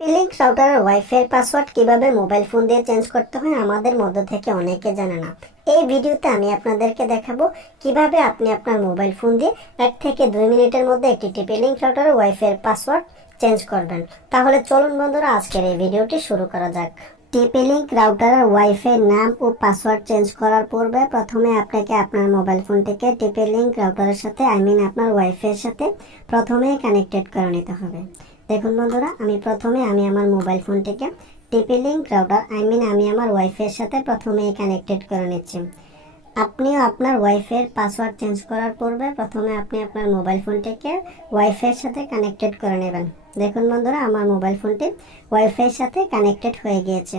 টিপি-লিংক রাউটারের wifi password কিভাবে mobile phone দিয়ে change করতে হয় আমাদের মধ্য থেকে অনেকে জানে না। এই ভিডিওতে আমি আপনাদেরকে দেখাবো কিভাবে আপনি আপনার মোবাইল ফোন দিয়ে 1 থেকে 2 মিনিটের মধ্যে একটি টিপি-লিংক রাউটারের ওয়াইফাই পাসওয়ার্ড চেঞ্জ করবেন। তাহলে চলুন বন্ধুরা আজকের এই ভিডিওটি শুরু করা যাক। টিপি-লিংক রাউটারের ওয়াইফাই নাম ও পাসওয়ার্ড চেঞ্জ করার পূর্বে প্রথমে আপনাকে আপনার মোবাইল ফোনটিকে টিপি-লিংক রাউটারের সাথে আপনার ওয়াইফাই এর সাথে প্রথমে কানেক্টেড করে নিতে হবে। দেখুন বন্ধুরা, আমি আমার মোবাইল ফোনটিকে টিপি-লিংক রাউটার আমি আমার ওয়াইফাই এর সাথে প্রথমেই কানেক্টেড করে নিচ্ছি। আপনিও আপনার ওয়াইফাই এর পাসওয়ার্ড চেঞ্জ করার পূর্বে প্রথমে আপনি আপনার মোবাইল ফোনটিকে ওয়াইফাই এর সাথে কানেক্টেড করে নেবেন। দেখুন বন্ধুরা, আমার মোবাইল ফোনটি ওয়াইফাই এর সাথে কানেক্টেড হয়ে গিয়েছে।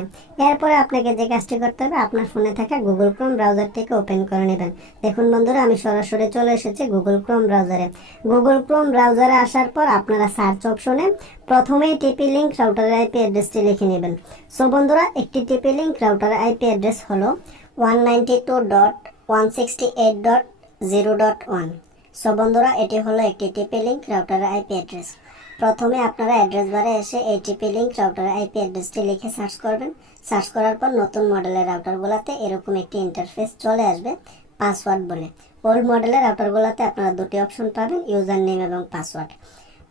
এরপরে আপনাকে যে কাজটি করতে হবে, আপনার ফোনে থাকা গুগল ক্রোম ব্রাউজারটিকে ওপেন করে নেবেন। দেখুন বন্ধুরা, আমি সরাসরি চলে এসেছি গুগল ক্রোম ব্রাউজারে। গুগল ক্রোম ব্রাউজারে আসার পর আপনারা সার্চ অপশনে প্রথমেই টিপি-লিংক রাউটারের আইপি অ্যাড্রেসটি লিখে নেবেন। সো বন্ধুরা, একটি টিপি-লিংক রাউটারের আইপি অ্যাড্রেস হলো 192.168.0.1। সো বন্ধুরা, এটি হলো একটি টিপি-লিংক রাউটারের আইপি অ্যাড্রেস। প্রথমে আপনারা অ্যাড্রেস বারে এসে এই টিপি-লিংক রাউটারের আইপি অ্যাড্রেসটি লিখে সার্চ করবেন। সার্চ করার পর নতুন মডেলের রাউটারগুলোতে এরকম একটি ইন্টারফেস চলে আসবে, পাসওয়ার্ড বলে। ওল্ড মডেলের রাউটারগুলোতে আপনারা দুটি অপশন পাবেন, ইউজার নেম এবং পাসওয়ার্ড।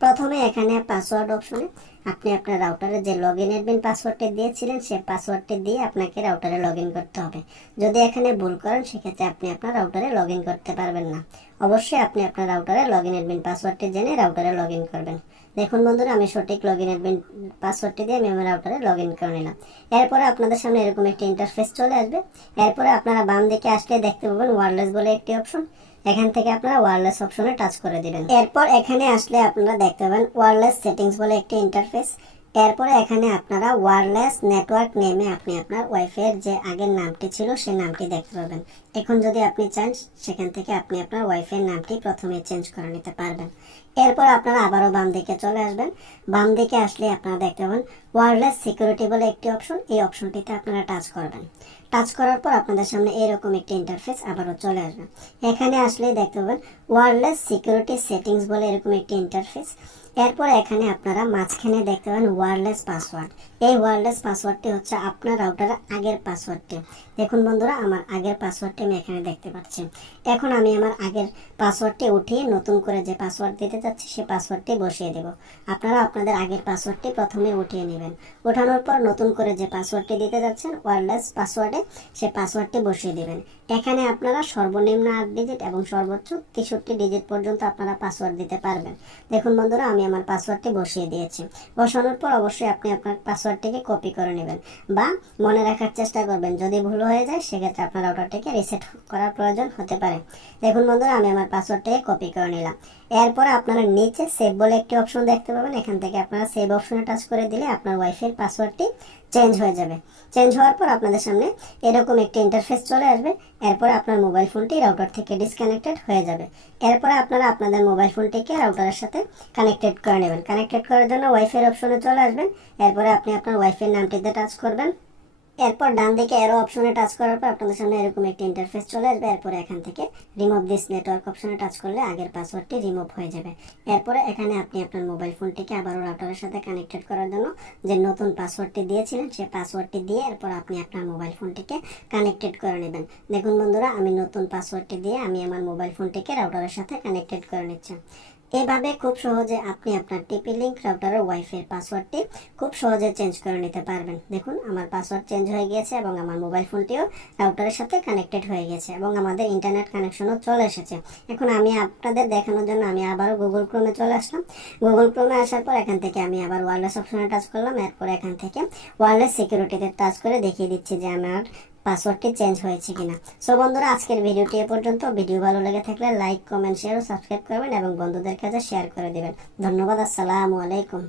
প্রথমে এখানে পাসওয়ার্ড অপশনে আপনি আপনার রাউটারে যে লগইন অ্যাডমিন পাসওয়ার্ডটি দিয়েছিলেন সেই পাসওয়ার্ডটি দিয়ে আপনাকে রাউটারে লগইন করতে হবে। যদি এখানে ভুল করেন সেক্ষেত্রে আপনি আপনার রাউটারে লগইন করতে পারবেন না। অবশ্যই আপনি আপনার রাউটারে লগইন অ্যাডমিন পাসওয়ার্ডটি জেনে রাউটারে লগইন করবেন। দেখুন বন্ধুরা, আমি সঠিক লগইন অ্যাডমিন পাসওয়ার্ডটি দিয়ে আমি আমার রাউটারে লগইন করে নিলাম। এরপরে আপনাদের সামনে এরকম একটি ইন্টারফেস চলে আসবে। এরপরে আপনারা বাম দিকে আসলে দেখতে পাবেন ওয়্যারলেস বলে একটি অপশন। এখান থেকে আপনারা ওয়্যারলেস অপশনে টাচ করে দিবেন। এরপর এখানে আসলে আপনারা দেখতে পাবেন ওয়্যারলেস সেটিংস বলে একটি ইন্টারফেস। এরপরে এখানে আপনারা ওয়্যারলেস নেটওয়ার্ক নেমে আপনি আপনার ওয়াইফাই এর যে আগের নামটি ছিল সেই নামটি দেখতে পাবেন। এখন যদি আপনি চান সেখান থেকে আপনি আপনার ওয়াইফাই এর নামটি প্রথমে চেঞ্জ করে নিতে পারবেন। এরপর আপনারা আবারও বাম দিকে চলে আসবেন। বাম দিকে আসলে আপনারা দেখতে পাবেন ওয়্যারলেস সিকিউরিটি বলে একটি অপশন। এই অপশনটিতে আপনারা টাচ করবেন। টাচ করার পর আপনাদের সামনে এরকম একটি ইন্টারফেস আবারও চলে আসবে। এখানে আসলেই দেখতে পাবেন ওয়্যারলেস সিকিউরিটি সেটিংস বলে এরকম একটি ইন্টারফেস। এরপর এখানে আপনারা মাঝখানে দেখতে পাবেন ওয়্যারলেস পাসওয়ার্ড। এই ওয়্যারলেস পাসওয়ার্ডটি হচ্ছে আপনার রাউটারের আগের পাসওয়ার্ডটি। দেখুন বন্ধুরা, আমার আগের পাসওয়ার্ডটি আমি এখানে দেখতে পাচ্ছি। এখন আমি আমার আগের পাসওয়ার্ডটি উঠিয়ে নতুন করে যে পাসওয়ার্ড দিতে যাচ্ছি সেই পাসওয়ার্ডটি বসিয়ে দেব। আপনারা আপনাদের আগের পাসওয়ার্ডটি প্রথমে উঠিয়ে নেবেন। ওঠানোর পর নতুন করে যে পাসওয়ার্ডটি দিতে যাচ্ছেন ওয়্যারলেস পাসওয়ার্ডে সেই পাসওয়ার্ডটি বসিয়ে দেবেন। এখানে আপনারা সর্বনিম্ন 8 ডিজিট এবং সর্বোচ্চ 63 ডিজিট পর্যন্ত আপনারা পাসওয়ার্ড দিতে পারবেন। দেখুন বন্ধুরা, আমি আমার পাসওয়ার্ডটি বসিয়ে দিয়েছি। বসানোর পর অবশ্যই আপনি আপনার পাসওয়ার্ডটিকে কপি করে নেবেন বা মনে রাখার চেষ্টা করবেন। যদি ভুল হয়ে যায় সেক্ষেত্রে আপনার রাউটারটিকে রিসেট করার প্রয়োজন হতে পারে। দেখুন বন্ধুরা, আমি আমার পাসওয়ার্ডটিকে কপি করে নিলাম। এরপরে আপনারা নিচে সেভ বলে একটি অপশন দেখতে পাবেন। এখান থেকে আপনারা সেভ অপশনে টাচ করে দিলে আপনার ওয়াইফাই এর পাসওয়ার্ডটি চেঞ্জ হয়ে যাবে। চেঞ্জ হওয়ার পর আপনাদের সামনে এরকম একটি ইন্টারফেস চলে আসবে। এরপর আপনার মোবাইল ফোনটি রাউটার থেকে ডিসকানেক্টেড হয়ে যাবে। এরপরে আপনারা আপনাদের মোবাইল ফোনটিকে রাউটারের সাথে কানেক্টেড করে নেবেন। কানেক্টেড করার জন্য ওয়াইফাই এর অপশনে চলে আসবেন। এরপরে আপনি আপনার ওয়াইফাই এর নামটিতে টাচ করবেন। এরপর ডান দিকে এরো অপশনে টাচ করার পর আপনাদের সামনে এরকম একটি ইন্টারফেস চলে আসবে। এরপরে এখান থেকে রিমুভ দিস নেটওয়ার্ক অপশনে টাচ করলে আগের পাসওয়ার্ডটি রিমুভ হয়ে যাবে। এরপরে এখানে আপনি আপনার মোবাইল ফোনটিকে আবারও রাউটারের সাথে কানেক্টেড করার জন্য যে নতুন পাসওয়ার্ডটি দিয়েছিলেন সেই পাসওয়ার্ডটি দিয়ে এরপর আপনি আপনার মোবাইল ফোনটিকে কানেক্টেড করে নেবেন। দেখুন বন্ধুরা, আমি নতুন পাসওয়ার্ডটি দিয়ে আমি আমার মোবাইল ফোনটিকে রাউটারের সাথে কানেক্টেড করে নিচ্ছি। এভাবে খুব সহজে আপনি আপনার টিপি-লিংক রাউটারের ওয়াইফাই এর পাসওয়ার্ডটি খুব সহজে চেঞ্জ করে নিতে পারবেন। দেখুন, আমার পাসওয়ার্ড চেঞ্জ হয়ে গিয়েছে এবং আমার মোবাইল ফোনটিও রাউটারের সাথে কানেক্টেড হয়ে গেছে এবং আমাদের ইন্টারনেট কানেকশনও চলে এসেছে। এখন আমি আপনাদের দেখানোর জন্য আমি আবারও গুগল ক্রোমে চলে আসলাম। গুগল ক্রোমে আসার পর এখান থেকে আমি আবার ওয়্যারলেস অপশনে টাচ করলাম। এরপর এখান থেকে ওয়্যারলেস সিকিউরিটিতে টাচ করে দেখিয়ে দিচ্ছি যে আমার পাসওয়ার্ডটি চেঞ্জ হয়েছে কিনা। সো বন্ধুরা, আজকের ভিডিওটি এ পর্যন্ত। ভিডিও ভালো লেগে থাকলে লাইক, কমেন্ট, শেয়ার ও সাবস্ক্রাইব করবেন এবং বন্ধুদের কাছে শেয়ার করে দিবেন। ধন্যবাদ। আসসালামু আলাইকুম।